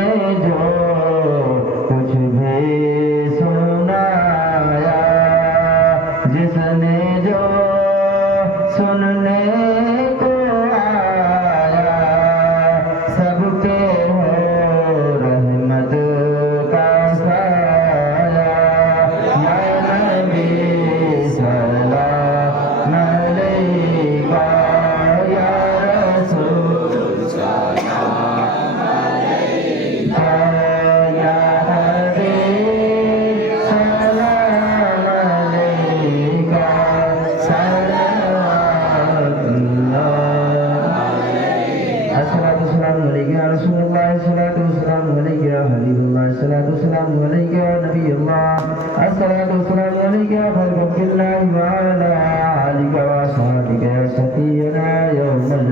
ने जो कुछ भी सुनाया, जिसने जो सुनने को आया, सबके हो रहमत का साया। या नबी सलाम अलैका, या रसूल सलाम अलैका, या हबीब सलाम अलैका, सलावतुल्लाह अलैका। अस्सलातु वस्सलामु अलैका या रसूलल्लाह, अस्सलातु वस्सलामु अलैका या हबीबल्लाह, अस्सलातु वस्सलामु अलैका या नबीयल्लाह, अस्सलातु वस्सलामु अलैका या खलीलल्लाह व अला आलिका व असहाबिका या सफीना यौमल